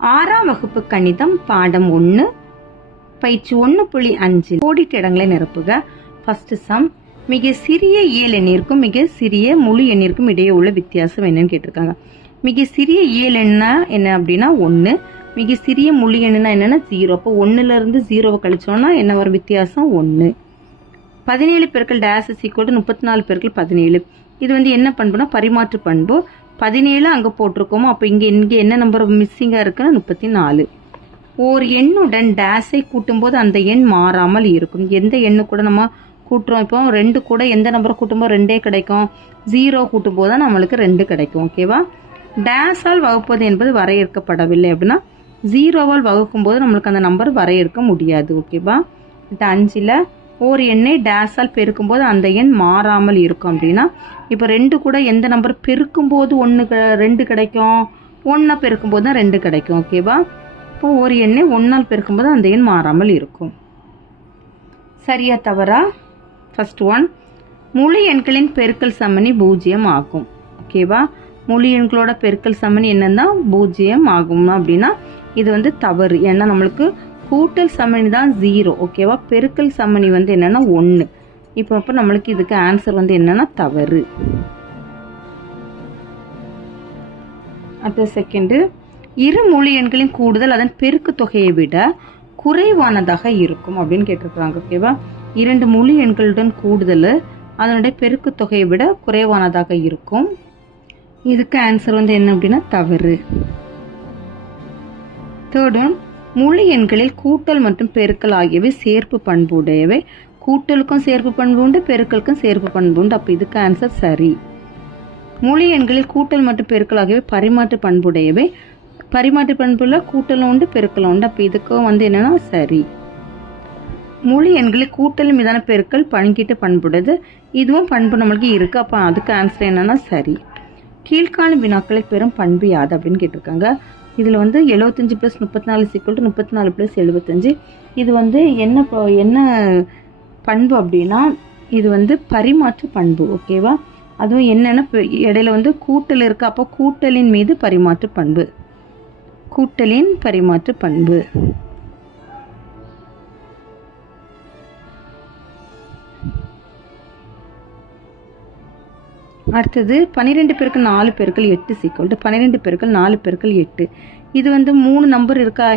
ஆறாம் வகுப்பு கணிதம் பாடம் ஒன்று பயிற்சி ஒன்று புள்ளி அஞ்சு. கோடிட்டு இடங்களை நிரப்புக. ஃபர்ஸ்ட் சம் மிக சிறிய ஏழு எண்ணிற்கும் மிக சிறிய முழு எண்ணிற்கும் இடையே உள்ள வித்தியாசம் என்னன்னு கேட்டிருக்காங்க. மிக சிறிய ஏழு எண்ணா என்ன அப்படின்னா ஒன்று மிக சிறிய முழு எண்ணுனா என்னென்னா ஜீரோ அப்போ ஒன்றுல இருந்து ஜீரோவை கழிச்சோன்னா என்ன வரும்? வித்தியாசம் ஒன்று பதினேழு பெருக்கள் டேஸ் இஸ் ஈக்குவல் டு முப்பத்தி நாலு பேர்கள் பதினேழு. இது வந்து என்ன பண்புனா பரிமாற்று பண்பு. பதினேழு அங்கே போட்டிருக்கோமோ அப்போ இங்கே இங்கே என்ன நம்பர் மிஸ்ஸிங்காக இருக்குன்னா முப்பத்தி நாலு ஓர் எண்ணுடன் டேஸை கூட்டும்போது அந்த எண் மாறாமல் இருக்கும். எந்த எண்ணு கூட நம்ம கூட்டுறோம். இப்போ ரெண்டு கூட எந்த நம்பரை கூட்டும்போது ரெண்டே கிடைக்கும். ஜீரோ கூட்டும்போது தான் நம்மளுக்கு ரெண்டு கிடைக்கும். ஓகேவா டேஸால் வகுப்பது என்பது வரையறுக்கப்படவில்லை அப்படின்னா ஜீரோவால் வகுக்கும்போது நம்மளுக்கு அந்த நம்பர் வரையறுக்க முடியாது. ஓகேவா இது அஞ்சில் ஒரு எண்ணை டேஸால் பெருக்கும்போது அந்த எண் மாறாமல் இருக்கும் அப்படின்னா இப்போ ரெண்டு கூட எந்த நம்பர் பெருக்கும்போது ஒன்று ரெண்டு கிடைக்கும்? ஒன்றா பெருக்கும்போது தான் ரெண்டு கிடைக்கும் ஓகேவா இப்போ ஒரு எண்ணை ஒன்றால் பெருக்கும்போது அந்த எண் மாறாமல் இருக்கும். சரியா தவறா? ஃபஸ்ட் ஒன் முழு எண்களின் பெருக்கல் சமனி பூஜ்ஜியம் ஆகும் ஓகேவா முழு எண்களோட பெருக்கல் சமனி என்னன்னா பூஜ்ஜியம் ஆகும் அப்படின்னா இது வந்து தவறு. ஏன்னா நம்மளுக்கு கூட்டல் சமனி தான் ஜீரோ ஓகேவா பெருக்கல் சமணி வந்து என்னென்னா ஒன்று இப்போ அப்போ நம்மளுக்கு இதுக்கு ஆன்சர் வந்து என்னென்னா தவறு. அடுத்த செகண்டு இரு மொழி எண்களின் கூடுதல் அதன் பெருக்கு தொகையை விட குறைவானதாக இருக்கும் அப்படின்னு கேட்டிருக்கிறாங்க ஓகேவா இரண்டு மொழி எண்களுடன் கூடுதல் அதனுடைய பெருக்கு தொகையை விட குறைவானதாக இருக்கும். இதுக்கு ஆன்சர் வந்து என்ன அப்படின்னா தவறு. தேர்ட் ஒன் முழு எண்களில் கூட்டல் மற்றும் பெருக்கல் ஆகியவை சேர்ப்பு பண்புடையவை. கூட்டலுக்கும் சேர்ப்பு பண்பு உண்டு பெருக்கலுக்கும் சேர்ப்பு பண்பு உண்டு. அப்போ இதுக்கு ஆன்சர் சரி. முழு எண்களில் கூட்டல் மற்றும் பெருக்கல் ஆகியவை பரிமாற்று பண்புடையவை. பரிமாற்று பண்புல கூட்டலும் உண்டு பெருக்கலும் உண்டு. அப்போ இதுக்கும் வந்து என்னன்னா சரி. முழு எண்களில் கூட்டல் மீதான பெருக்கல் பணிக்கிட்டு பண்புடையது. இதுவும் பண்பு நம்மளுக்கு இருக்குது அப்போ அதுக்கு ஆன்சர் என்னென்னா சரி. கீழ்காணும் வினாக்களை பெறும் பண்பு யாது அப்படின்னு கேட்டிருக்காங்க. இதில் வந்து எழுபத்தஞ்சி ப்ளஸ் முப்பத்தி நாலு சிக்கல் டு முப்பத்தி நாலு ப்ளஸ் எழுபத்தஞ்சு இது வந்து என்ன என்ன பண்பு அப்படின்னா இது வந்து பரிமாற்று பண்பு ஓகேவா அதுவும் என்னென்ன இடையில வந்து கூட்டல் இருக்கு அப்போ கூட்டலின் மீது பரிமாற்று பண்பு. கூட்டலின் பரிமாற்று பண்பு. அடுத்தது பன்னிரெண்டு பெருக்கள் நாலு பெருக்கள் எட்டு சீக்வல் டு பன்னிரெண்டு பெருக்கள் நாலு பெருக்கள் எட்டு. இது வந்து மூணு நம்பர் இருக்கா?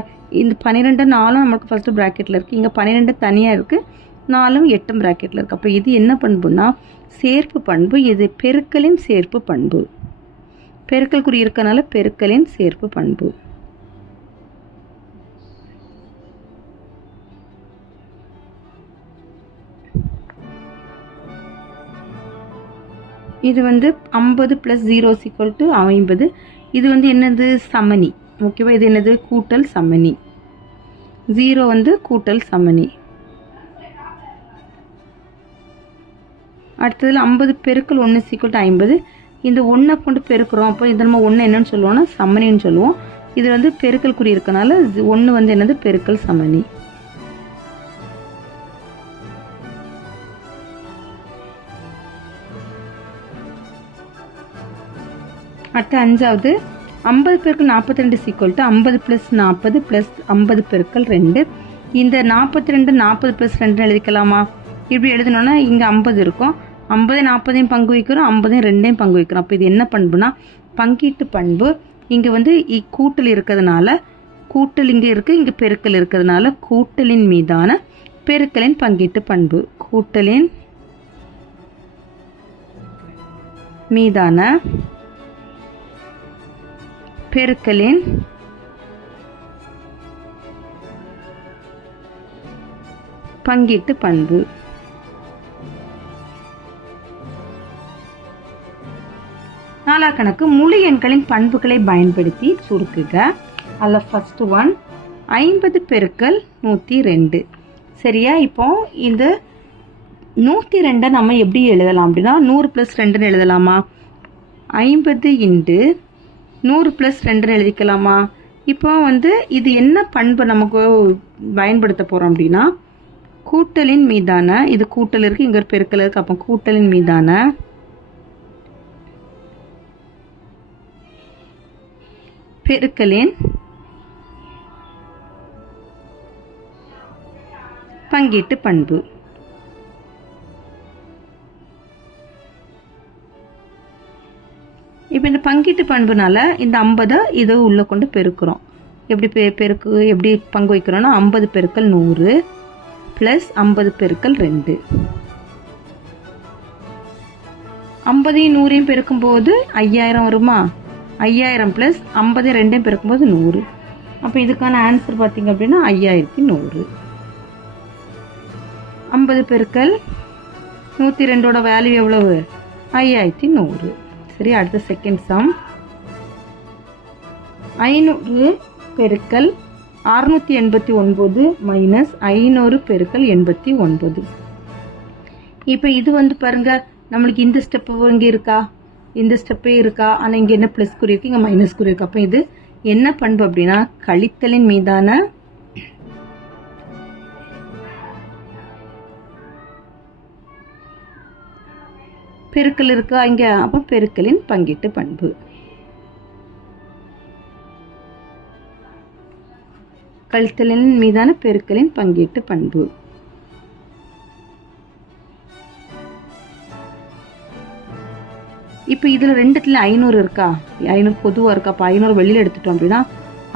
இந்த பன்னிரெண்டு நாலும் நம்மளுக்கு ஃபஸ்ட்டு ப்ராக்கெட்டில் இருக்குது இங்கே பன்னிரெண்டு தனியாக இருக்குது நாலும் எட்டும் ப்ராக்கெட்டில் இருக்குது அப்போ இது என்ன பண்புனா சேர்ப்பு பண்பு. இது பெருக்கலின் சேர்ப்பு பண்பு. பெருக்கல் குறி இருக்கனால பெருக்கலின் சேர்ப்பு பண்பு. இது வந்து ஐம்பது ப்ளஸ் ஜீரோ சீக்வல் டு ஐம்பது. இது வந்து என்னது? சமனி ஓகேவா இது என்னது? கூட்டல் சமனி ஜீரோ வந்து கூட்டல் சமனி அடுத்ததில் ஐம்பது பெருக்கல் ஒன்று சீக்வல் டு ஐம்பது. இந்த ஒன்றை கொண்டு பெருக்கிறோம். அப்போ இது நம்ம ஒன்று என்னன்னு சொல்லுவோம்னா சமனின்னு சொல்லுவோம். இது வந்து பெருக்கல் குறி இருக்கனால ஒன்று வந்து என்னது? பெருக்கல் சமனி அடுத்து அஞ்சாவது. ஐம்பது பெருக்கள் நாற்பத்தி ரெண்டு சீக்குவல் டு ஐம்பது ப்ளஸ் நாற்பது ப்ளஸ் ஐம்பது பெருக்கள் ரெண்டு. இந்த நாற்பத்தி ரெண்டு நாற்பது ப்ளஸ் ரெண்டு எழுதிக்கலாமா? இப்படி எழுதணுன்னா இங்கே ஐம்பது இருக்கும். ஐம்பது நாற்பதையும் பங்கு வைக்கிறோம். ஐம்பதையும் ரெண்டையும் பங்கு வைக்கிறோம். அப்போ இது என்ன பண்புனா பங்கீட்டு பண்பு. இங்கே வந்து இ- கூட்டல் இருக்கிறதுனால கூட்டல் இங்கே இருக்குது இங்கே பெருக்கல் இருக்கிறதுனால கூட்டலின் மீதான பெருக்கலின் பங்கீட்டு பண்பு. கூட்டலின் மீதான பெருக்கலின் பங்கீட்டு பண்பு. நாலா கணக்கு முழு எண்களின் பண்புகளை பயன்படுத்தி சுருக்குக. அதில் ஃபஸ்ட்டு ஒன் ஐம்பது பெருக்கல் நூற்றி ரெண்டு. சரியா? இப்போ இந்த நூற்றி ரெண்டை நம்ம எப்படி எழுதலாம் அப்படின்னா நூறு ப்ளஸ் ரெண்டுன்னு எழுதலாமா? ஐம்பது இண்டு நூறு ப்ளஸ் ரெண்டுன்னு எழுதிக்கலாமா? இப்போ வந்து இது என்ன பண்பு நமக்கு பயன்படுத்த போகிறோம் அப்படின்னா கூட்டலின் மீதான இது கூட்டல் இருக்குது இங்கே பெருக்கல் இருக்குது அப்போ கூட்டலின் மீதான பெருக்கலின் பங்கீட்டு பண்பு. இப்போ இந்த பங்கீட்டு பண்புனால இந்த ஐம்பதை இதை உள்ளே கொண்டு பெருக்கிறோம். எப்படி பெ பெருக்கு எப்படி பங்கு வைக்கிறோன்னா ஐம்பது பெருக்கள் நூறு ப்ளஸ் ஐம்பது பெருக்கள் ரெண்டு. ஐம்பதையும் நூறையும் பெருக்கும்போது ஐயாயிரம் வருமா? ஐயாயிரம் ப்ளஸ் ஐம்பது ரெண்டையும் பெருக்கும்போது நூறு. அப்போ இதுக்கான ஆன்சர் பார்த்தீங்க அப்படின்னா ஐயாயிரத்தி நூறு. ஐம்பது பெருக்கள் நூற்றி ரெண்டோட வேல்யூ எவ்வளவு? ஐயாயிரத்தி நூறு. சரி அடுத்த செகண்ட் சம் ஐநூறு பெருக்கல் அறுநூற்றி எண்பத்தி ஒன்பது மைனஸ் ஐநூறு பெருக்கல் எண்பத்தி ஒன்பது. இப்போ இது வந்து பாருங்க நம்மளுக்கு இந்த ஸ்டெப்பு இங்கே இருக்கா? இந்த ஸ்டெப்பே இருக்கா? ஆனால் இங்கே என்ன ப்ளஸ் குறி இருக்கு இங்கே மைனஸ் குறி இருக்கு அப்போ இது என்ன பண்பு அப்படின்னா கழித்தலின் மீதான பெருக்கல் இருக்கா? இங்கே அப்போ பெருக்கலின் பங்கீட்டு பண்பு. கழித்தலின் மீதான பெருக்கலின் பங்கீட்டு பண்பு. இப்போ இதில் ரெண்டுத்துல ஐநூறு இருக்கா? ஐநூறு பொதுவாக இருக்கா? அப்போ ஐநூறு வெளியில் எடுத்துட்டோம் அப்படின்னா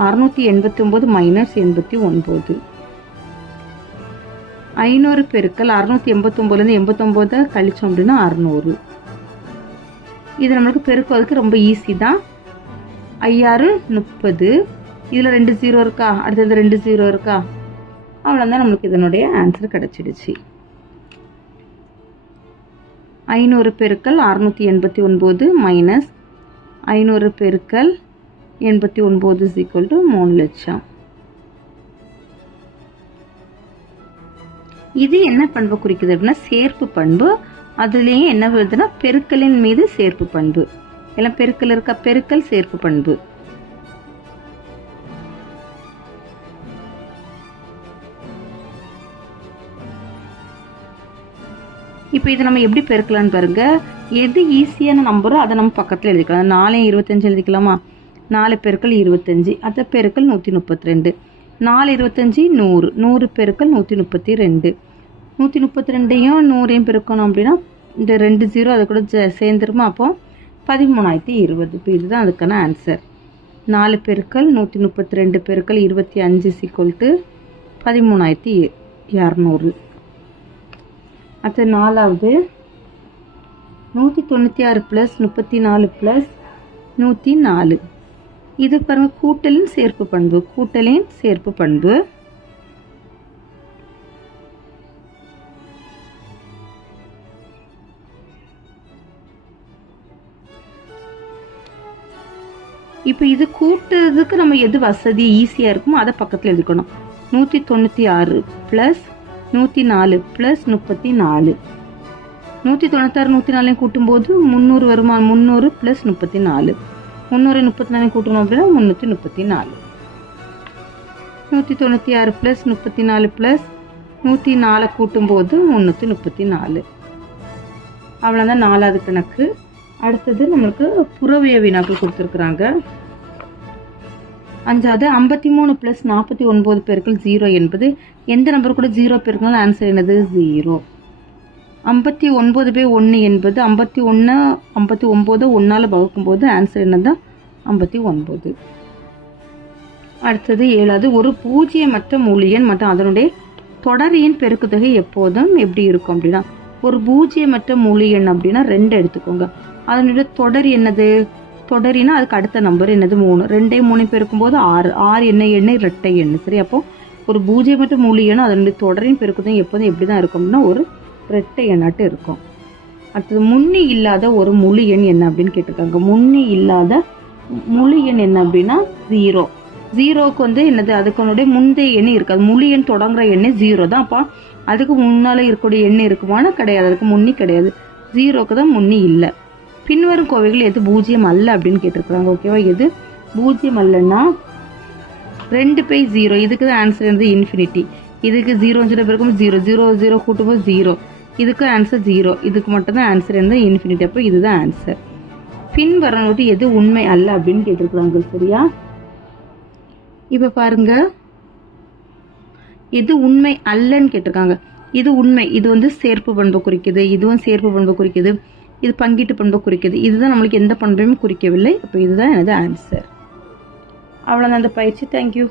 அறுநூற்றி எண்பத்தி ஒம்பது மைனஸ் எண்பத்தி ஒன்பது. ஐநூறு பெருக்கல் அறுநூற்றி எண்பத்தொம்போதுலேருந்து எண்பத்தொம்போதை கழிச்சோம் அப்படின்னா அறநூறு. இது நம்மளுக்கு பெருக்குவதற்கு ரொம்ப ஈஸி தான். ஐயாறு முப்பது. இதில் ரெண்டு ஜீரோ இருக்கா? அடுத்தது ரெண்டு ஜீரோ இருக்கா? அவ்வளோதான் நம்மளுக்கு இதனுடைய ஆன்சர் கிடச்சிடுச்சு. ஐநூறு பெருக்கல் அறுநூற்றி எண்பத்தி ஒன்பது மைனஸ் ஐநூறு பெருக்கல் எண்பத்தி ஒன்பது சீக்குவல் டு மூணு லட்சம். இது என்ன பண்பு குறிக்குது அப்படின்னா சேர்ப்பு பண்பு அதுலேயும் என்ன வருதுன்னா பெருக்கலின் மீது சேர்ப்பு பண்பு. எல்லாம் பெருக்கல் இருக்க? பெருக்கல் சேர்ப்பு பண்பு. இப்போ இதை நம்ம எப்படி பெருக்கலாம்னு பாருங்க. எது ஈஸியான நம்பரோ அதை நம்ம பக்கத்தில் எழுதிக்கலாம். நாலையும் இருபத்தஞ்சு எழுதிக்கலாமா? நாலு பெருக்கள் இருபத்தஞ்சி. அதை பெருக்கள் நூற்றி முப்பத்தி ரெண்டு. நாலு இருபத்தஞ்சி நூறு. நூறு பெருக்கள் நூற்றி முப்பத்தி ரெண்டு. நூற்றி முப்பத்தி ரெண்டையும் நூறையும் பெருக்கணும் அப்படின்னா இந்த ரெண்டு ஜீரோ அது கூட சேர்ந்துருமா? அப்போ பதிமூணாயிரத்தி இருபது. இப்போ இதுதான் அதுக்கான ஆன்சர் நாலு பெருக்கள் நூற்றி முப்பத்தி ரெண்டு பெருக்கள் இருபத்தி அஞ்சு சிக்கல் டு பதிமூணாயிரத்தி இரநூறு. அடுத்த நாலாவது. நூற்றி தொண்ணூற்றி ஆறு ப்ளஸ் முப்பத்தி நாலு ப்ளஸ் நூற்றி நாலு. இது பாருங்கள் கூட்டலின் சேர்ப்பு பண்பு. கூட்டலின் சேர்ப்பு பண்பு. இப்போ இது கூட்டுறதுக்கு நம்ம எது வசதி ஈஸியாக இருக்குமோ அதை பக்கத்தில் எழுதிக்கணும். நூற்றி தொண்ணூற்றி ஆறு ப்ளஸ் நூற்றி நாலு ப்ளஸ் முப்பத்தி நாலு. நூற்றி தொண்ணூத்தாறு நூற்றி நாலையும் கூட்டும்போது முந்நூறு வருமா? முந்நூறு ப்ளஸ் முப்பத்தி நாலு. முந்நூறு முப்பத்தி நாலையும் கூட்டணும் அப்படின்னா முந்நூற்றி முப்பத்தி நாலு. நூற்றி தொண்ணூற்றி ஆறு ப்ளஸ் முப்பத்தி நாலு ப்ளஸ் நூற்றி நாலை கூட்டும்போது முந்நூற்றி முப்பத்தி நாலு. அவ்வளோதான் நாலாவது கணக்கு. அடுத்தது நம்மளுக்கு புறவிய வினாக்கள் கொடுத்துருக்குறாங்க. அஞ்சாவது ஐம்பத்தி மூணு ப்ளஸ் நாற்பத்தி ஒன்பது பேருக்கள் ஜீரோ என்பது எந்த நம்பர் கூட ஜீரோ பேருக்குனாலும் ஆன்சர் என்னது? ஜீரோ ஐம்பத்தி ஒன்பது பை ஒன்று என்பது ஐம்பத்தி ஒன்று ஐம்பத்தி ஒம்பது ஒன்றால் வகுக்கும்போது ஆன்சர் என்னது? ஐம்பத்தி ஒன்பது. அடுத்தது ஏழாவது ஒரு பூஜ்ஜியமற்ற மூலியன் மற்றும் அதனுடைய தொடரியன் பெருக்குத்தொகை எப்போதும் எப்படி இருக்கும் அப்படின்னா ஒரு பூஜ்ஜியமற்ற எண் அப்படின்னா ரெண்டு எடுத்துக்கோங்க. அதனுடைய தொடர் என்னது? தொடரினா அதுக்கு அடுத்த நம்பர் என்னது? மூணு. ரெண்டே மூணு பெருக்கும்போது ஆறு. ஆறு என்ன எண்ணு? இரட்டை எண்ணு. சரி அப்போ ஒரு பூஜ்ஜியமற்ற மூலியனும் அதனுடைய தொடரின் பெருக்குத்தொகை எப்போதும் எப்படி தான் இருக்கும் அப்படின்னா ஒரு இரட்டை எண்ணாட்டு இருக்கும். அடுத்தது முன்னி இல்லாத ஒரு முழு எண் என்ன அப்படின்னு கேட்டிருக்காங்க. முன்னி இல்லாத முழு எண் என்ன அப்படின்னா ஜீரோ ஜீரோவுக்கு வந்து என்னது அதுக்கு முந்தைய எண்ணெய் இருக்காது முழு எண் தொடங்குற எண்ணெய் ஜீரோ தான். அப்போ அதுக்கு முன்னால் இருக்கக்கூடிய எண்ணெய் இருக்குமானா கிடையாது. அதுக்கு முன்னி கிடையாது. ஜீரோக்கு தான் முன்னி இல்லை. பின்வரும் கோவைகள் எது பூஜ்ஜியம் அல்ல அப்படின்னு கேட்டிருக்கிறாங்க ஓகேவா? எது பூஜ்ஜியம் அல்லன்னா ரெண்டு பை ஜீரோ. இதுக்கு தான் ஆன்சர் வந்து இன்ஃபினிட்டி இதுக்கு ஜீரோ ஜீரோ பிறகு ஜீரோ. ஜீரோ ஜீரோ கூட்டும்போது ஜீரோ. இதுக்கு ஆன்சர் ஜீரோ. இதுக்கு மட்டும்தான் ஆன்சர் வந்து இன்ஃபினிட்டி அப்போ இதுதான் ஆன்சர் பின் வரனோட்டு எது உண்மை அல்ல அப்படின்னு கேட்டிருக்கிறாங்க சரியா? இப்போ பாருங்க. இது உண்மை அல்லன்னு கேட்டிருக்காங்க. இது உண்மை. இது வந்து சேர்ப்பு பண்பு குறிக்குது. இதுவும் சேர்ப்பு பண்பு குறிக்குது. இது பங்கீட்டு பண்பு குறிக்குது. இதுதான் நம்மளுக்கு எந்த பண்பையும் குறிக்கவில்லை. அப்போ இதுதான் எனது ஆன்சர் அவ்வளோதான் அந்த பயிற்சி. தேங்க்யூ